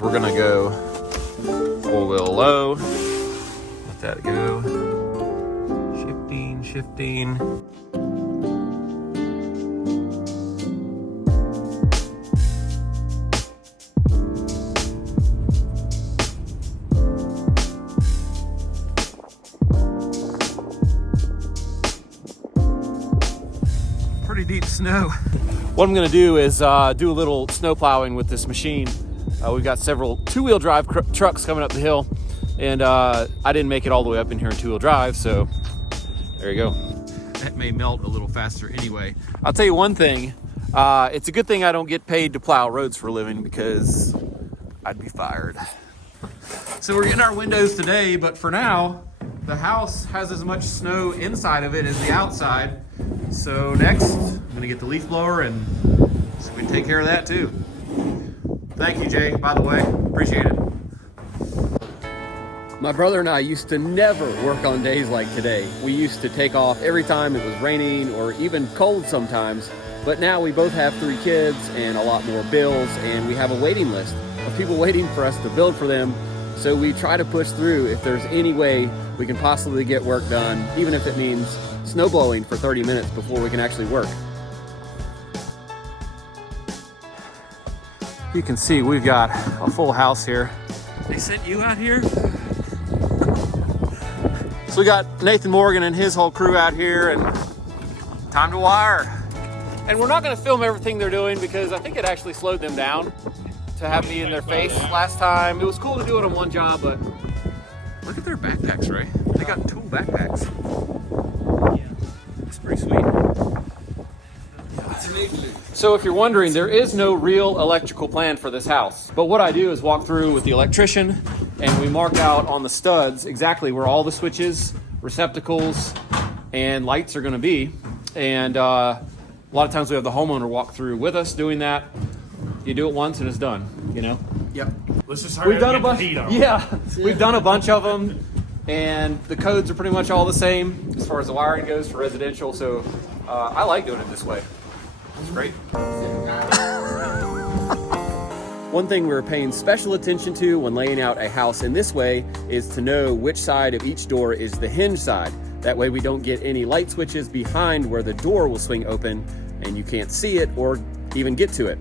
We're gonna go 4-wheel low. Let that go. Shifting. Pretty deep snow. What I'm gonna do is do a little snow plowing with this machine. We've got several 2-wheel drive trucks coming up the hill, and I didn't make it all the way up in here in 2-wheel drive, so there you go. That may melt a little faster anyway. I'll tell you one thing, it's a good thing I don't get paid to plow roads for a living, because I'd be fired. So we're getting our windows today, but for now, the house has as much snow inside of it as the outside. So next, I'm gonna get the leaf blower and so we can take care of that too. Thank you, Jay, by the way, appreciate it. My brother and I used to never work on days like today. We used to take off every time it was raining or even cold sometimes, but now we both have 3 kids and a lot more bills, and we have a waiting list of people waiting for us to build for them. So we try to push through if there's any way we can possibly get work done, even if it means snow blowing for 30 minutes before we can actually work. You can see we've got a full house here. They sent you out here? So we got Nathan Morgan and his whole crew out here, and time to wire. And we're not gonna film everything they're doing because I think it actually slowed them down to have me in their face last time. It was cool to do it on one job, but look at their backpacks, Ray. They got tool backpacks. It's pretty sweet. So if you're wondering, there is no real electrical plan for this house. But what I do is walk through with the electrician and we mark out on the studs exactly where all the switches, receptacles, and lights are gonna be. And a lot of times we have the homeowner walk through with us doing that. You do it once and it's done, you know? Yep. Let's just hurry up and get the heat on. Yeah, we've done a bunch of them, and the codes are pretty much all the same as far as the wiring goes for residential, so I like doing it this way. It's great. One thing we're paying special attention to when laying out a house in this way is to know which side of each door is the hinge side. That way we don't get any light switches behind where the door will swing open and you can't see it or even get to it.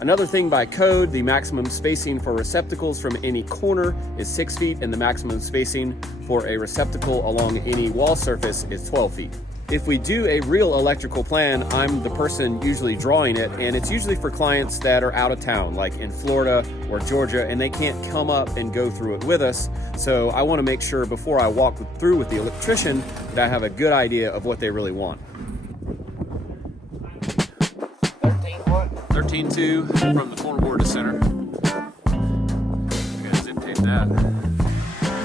Another thing by code, the maximum spacing for receptacles from any corner is 6 feet, and the maximum spacing for a receptacle along any wall surface is 12 feet. If we do a real electrical plan, I'm the person usually drawing it, and it's usually for clients that are out of town, like in Florida or Georgia, and they can't come up and go through it with us. So I want to make sure before I walk through with the electrician that I have a good idea of what they really want. 13.2 from the corner board to center. I gotta zip tape that.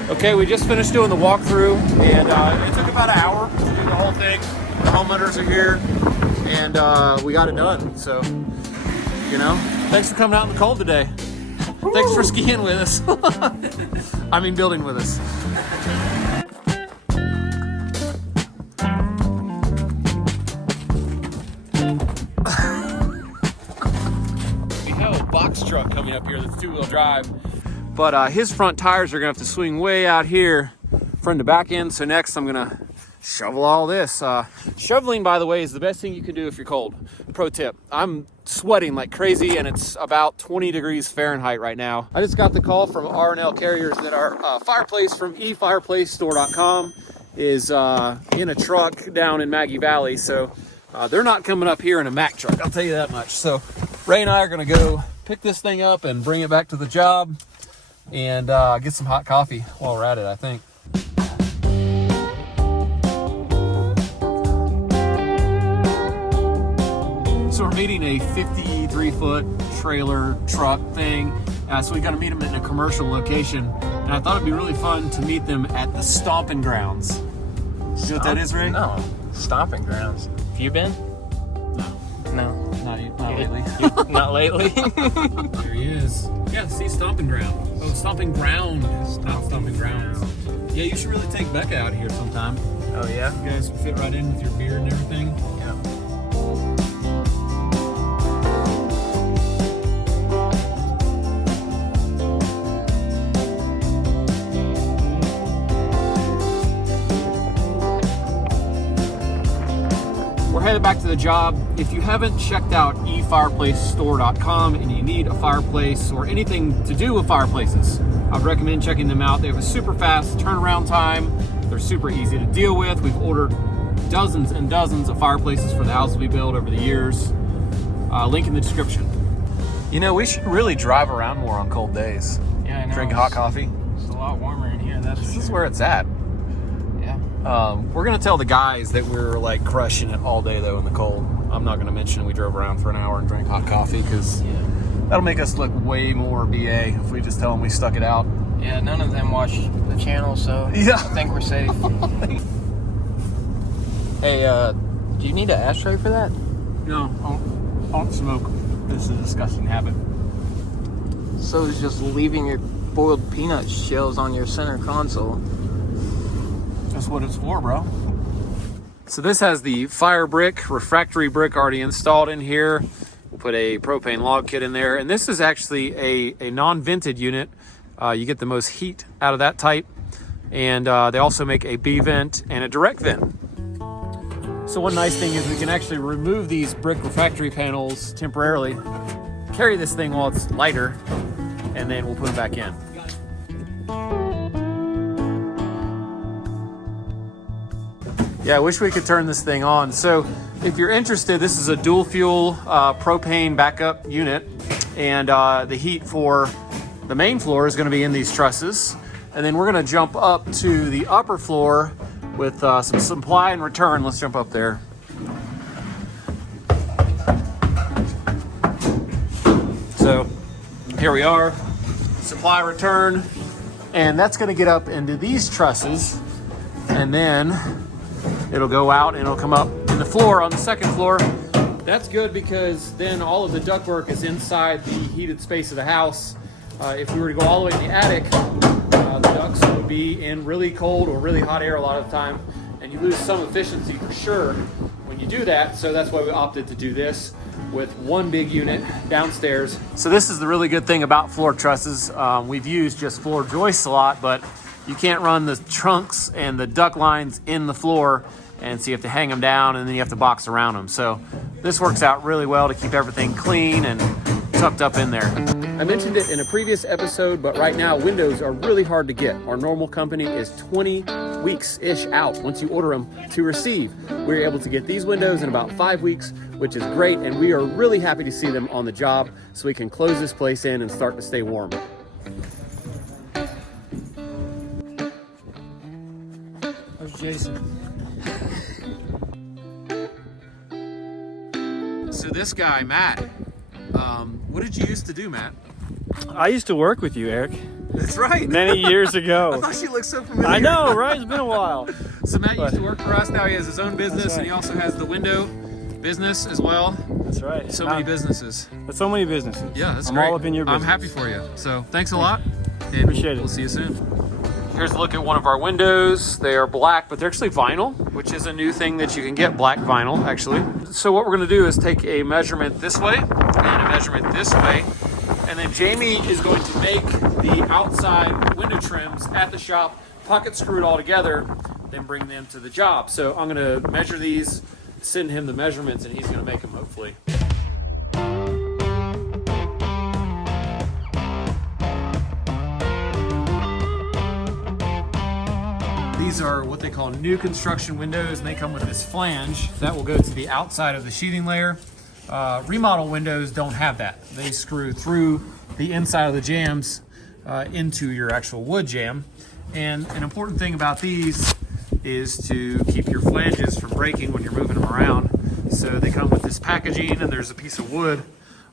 Okay, we just finished doing the walkthrough, and it took about an hour to do the whole thing. The homeowners are here, and we got it done. So, you know, thanks for coming out in the cold today. Thanks for skiing with us. I mean, building with us. Box truck coming up here that's 2-wheel drive, but his front tires are gonna have to swing way out here front to back end. So next I'm gonna shovel all this. Shoveling, by the way, is the best thing you can do if you're cold. Pro tip. I'm sweating like crazy and it's about 20 degrees Fahrenheit right now. I just got the call from R&L Carriers that our fireplace from efireplacestore.com is in a truck down in Maggie Valley. So they're not coming up here in a Mack truck, I'll tell you that much. So Ray and I are gonna go pick this thing up and bring it back to the job and get some hot coffee while we're at it, I think. So we're meeting a 53-foot trailer truck thing. So we got to meet them in a commercial location. And I thought it'd be really fun to meet them at the Stomping Grounds. You know what that is, Ray? No. Stomping Grounds. Have you been? No. Not lately. Not lately? There he is. Yeah, see, Stomping Ground. Oh, Stomping Ground. Not Stomping Grounds. Yeah, you should really take Becca out here sometime. Oh, yeah? You guys fit right in with your beard and everything. Yeah. get back to the job. If you haven't checked out efireplacestore.com and you need a fireplace or anything to do with fireplaces, I'd recommend checking them out. They have a super fast turnaround time. They're super easy to deal with. We've ordered dozens and dozens of fireplaces for the houses we build over the years. Link in the description. You know, we should really drive around more on cold days. Yeah, I know. Drink hot coffee. It's a lot warmer in here. This is where it's at. Yeah. We're gonna tell the guys that we're like crushing it all day though in the cold. I'm not gonna mention we drove around for an hour and drank hot coffee because that'll make us look way more BA if we just tell them we stuck it out. Yeah, none of them watch the channel, so Yeah. I think we're safe. Hey, do you need an ashtray for that? No, I don't smoke. This is a disgusting habit. So it's just leaving your boiled peanut shells on your center console. That's what it's for, bro. So this has the fire brick, refractory brick already installed in here. We'll put a propane log kit in there. And this is actually a non-vented unit. You get the most heat out of that type. And they also make a B vent and a direct vent. So one nice thing is we can actually remove these brick refractory panels temporarily, carry this thing while it's lighter, and then we'll put them back in. Yeah, I wish we could turn this thing on. So if you're interested, this is a dual fuel propane backup unit, and the heat for the main floor is going to be in these trusses. And then we're going to jump up to the upper floor with some supply and return. Let's jump up there. So here we are, supply return, and that's going to get up into these trusses, and then it'll go out and it'll come up in the floor on the second floor. That's good because then all of the ductwork is inside the heated space of the house. If we were to go all the way in the attic, the ducts would be in really cold or really hot air a lot of the time, and you lose some efficiency for sure when you do that. So that's why we opted to do this with one big unit downstairs. So this is the really good thing about floor trusses. We've used just floor joists a lot, but you can't run the trunks and the duct lines in the floor, and so you have to hang them down and then you have to box around them. So this works out really well to keep everything clean and tucked up in there. I mentioned it in a previous episode, but right now windows are really hard to get. Our normal company is 20 weeks-ish out once you order them to receive. We're able to get these windows in about 5 weeks, which is great, and we are really happy to see them on the job so we can close this place in and start to stay warm. Where's Jason? So this guy, Matt, what did you used to do, Matt? I used to work with you, Eric, That's right. many years I ago. thought you looked so familiar. I know, right? It's been a while. So Matt used to work for us. Now he has his own business, right. and he also has the window business as well. That's right. So many businesses. But so many businesses. Yeah, that's I'm great. all up in your business. I'm happy for you. So thanks a lot. And Appreciate it. We'll see you soon. Here's a look at one of our windows. They are black, but they're actually vinyl, which is a new thing that you can get black vinyl, actually. So what we're gonna do is take a measurement this way and a measurement this way. And then Jamie is going to make the outside window trims at the shop, pocket screw it all together, then bring them to the job. So I'm gonna measure these, send him the measurements, and he's gonna make them hopefully. These are what they call new construction windows, and they come with this flange that will go to the outside of the sheathing layer. Remodel windows don't have that. They screw through the inside of the jambs into your actual wood jamb. And an important thing about these is to keep your flanges from breaking when you're moving them around. So they come with this packaging, and there's a piece of wood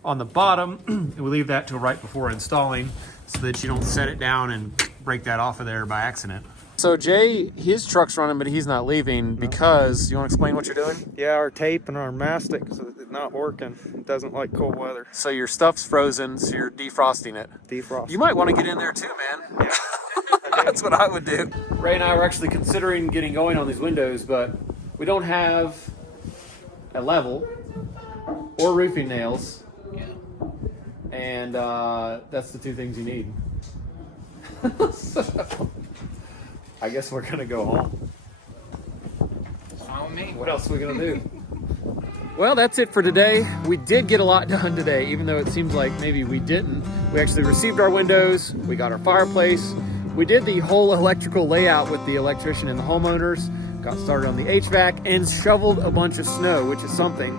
on the bottom, and we leave that till right before installing so that you don't set it down and break that off of there by accident. So Jay, his truck's running, but he's not leaving because, you want to explain what you're doing? Yeah, our tape and our mastic is not working. It doesn't like cold weather. So your stuff's frozen, so you're defrosting it. Defrost. You might want to get in there too, man. Yeah. That's what I would do. Ray and I were actually considering getting going on these windows, but we don't have a level or roofing nails. And that's the two things you need. So, I guess we're gonna go home. It's fine with me. What else are we gonna do? Well, that's it for today. We did get a lot done today, even though it seems like maybe we didn't. We actually received our windows, we got our fireplace, we did the whole electrical layout with the electrician and the homeowners, got started on the HVAC, and shoveled a bunch of snow, which is something.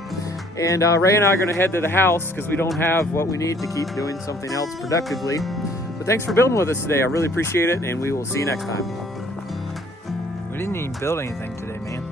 And Ray and I are gonna head to the house because we don't have what we need to keep doing something else productively. But thanks for building with us today. I really appreciate it, and we will see you next time. We didn't even build anything today, man.